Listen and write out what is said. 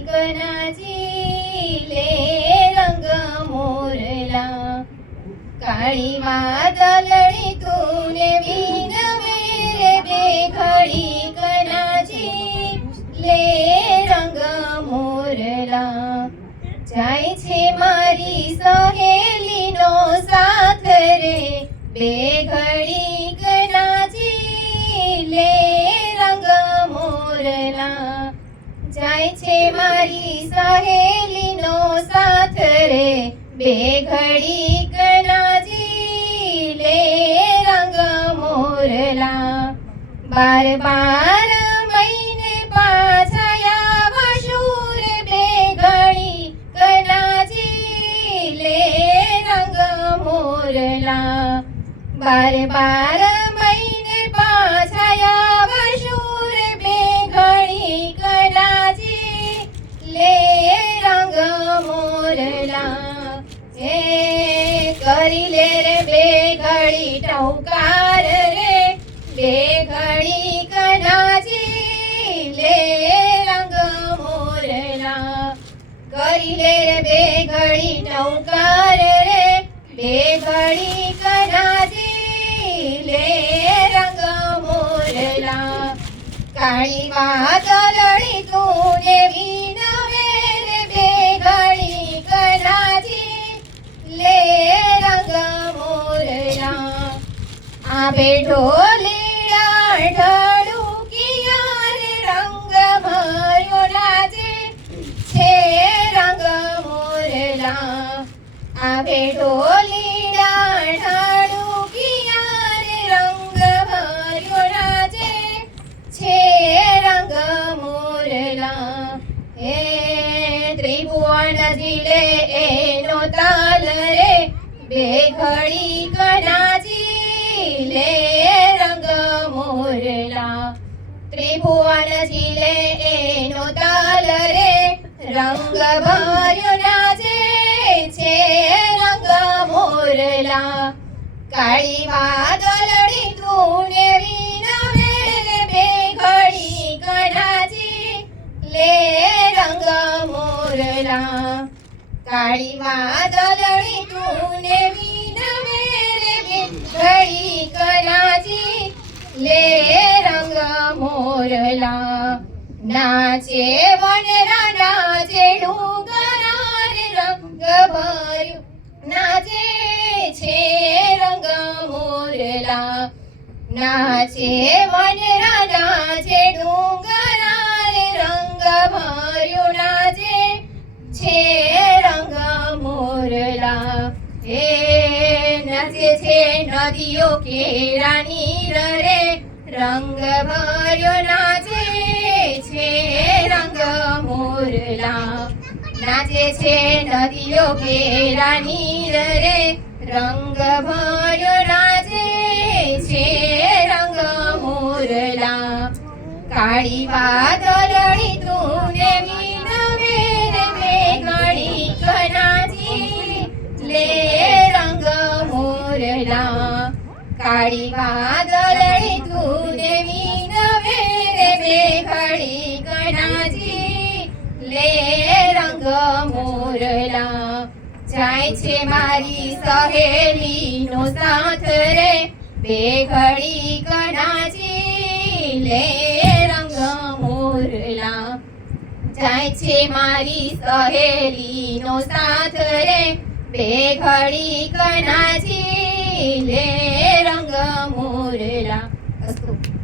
કનાજી લે રંગ મોરલા. કાળી વાદળડી તુને વિનવે મેરે બે ઘડી કનાજી લે રંગ મોરલા. જાય છે મારી સહેલીનો સાથ રે. બે ઘડી કનાજી લે રંગ મોરલા. જાય છે મારી સહેલીનો સાથ રે બે ઘડી કનાજી લે રંગ મોરલા બાર બાર મહિને પાછા આવશું રે બે ઘડી કનાજી લે રંગ મોરલા બાર બાર મહિને પાછા આવશું ઘડી કનાજી લે રંગ મોરલા. હે કરી લે રે બે ઘડી ટૌકાર રે. બે ઘડી કનાજી લે રંગ મોરલા. કરી લે રે બે ઘડી ટૌકાર રે. બે ઘડી કનાજી લે કાળી વાદળડી તુને વિનવે રે બે ઘડી કનાજી લે રંગ મોરલા આબે ઢોલીડા ઢળું કિયારે રંગ ભર્યો લાજે. છે રંગ મોરલા આબે ઢોલીડા જીલે એનો તાલ રે, બે ઘડી કનાજી લે રંગ મોરલા. ત્રિભુવન જીલે એનો તાલ રે, રંગ ભર્યો નાચે છે રંગ મોરલા. કાળી વાદળડી તું ને રે બે ઘડી કનાજી મોરલા કાળી વાદળડી તુને વિનવે રે બે ઘડી કરાજી, લે રંગ મોરલા. નાચે વનરા નાચે ડુંગરા રે રંગ ભર્યું. નાચે છે રંગ મોરલા. નાચે વનરા નાચે ડુંગરા રંગ ભર્યું. નાચે હે નાચે છે નદીઓ કેરાની રે રંગ ભર્યો નાચે છે રંગ મોરલા. નાચે છે નદીઓ કેરાની રે રંગ ભર્યો નાચે છે રંગ મોરલા. કાળી વાદળડી કાળી વાદળી તું દેવી નવે રે બે ઘડી કનાજી લે રંગ મોરલા, જાય છે મારી સહેલીનો સાથ રે બે ઘડી કનાજી લે રંગ મોરલા, જાય છે મારી સહેલીનો સાથ રે બે ઘડી કનાજી લે રંગ મોરલા અસ્તુ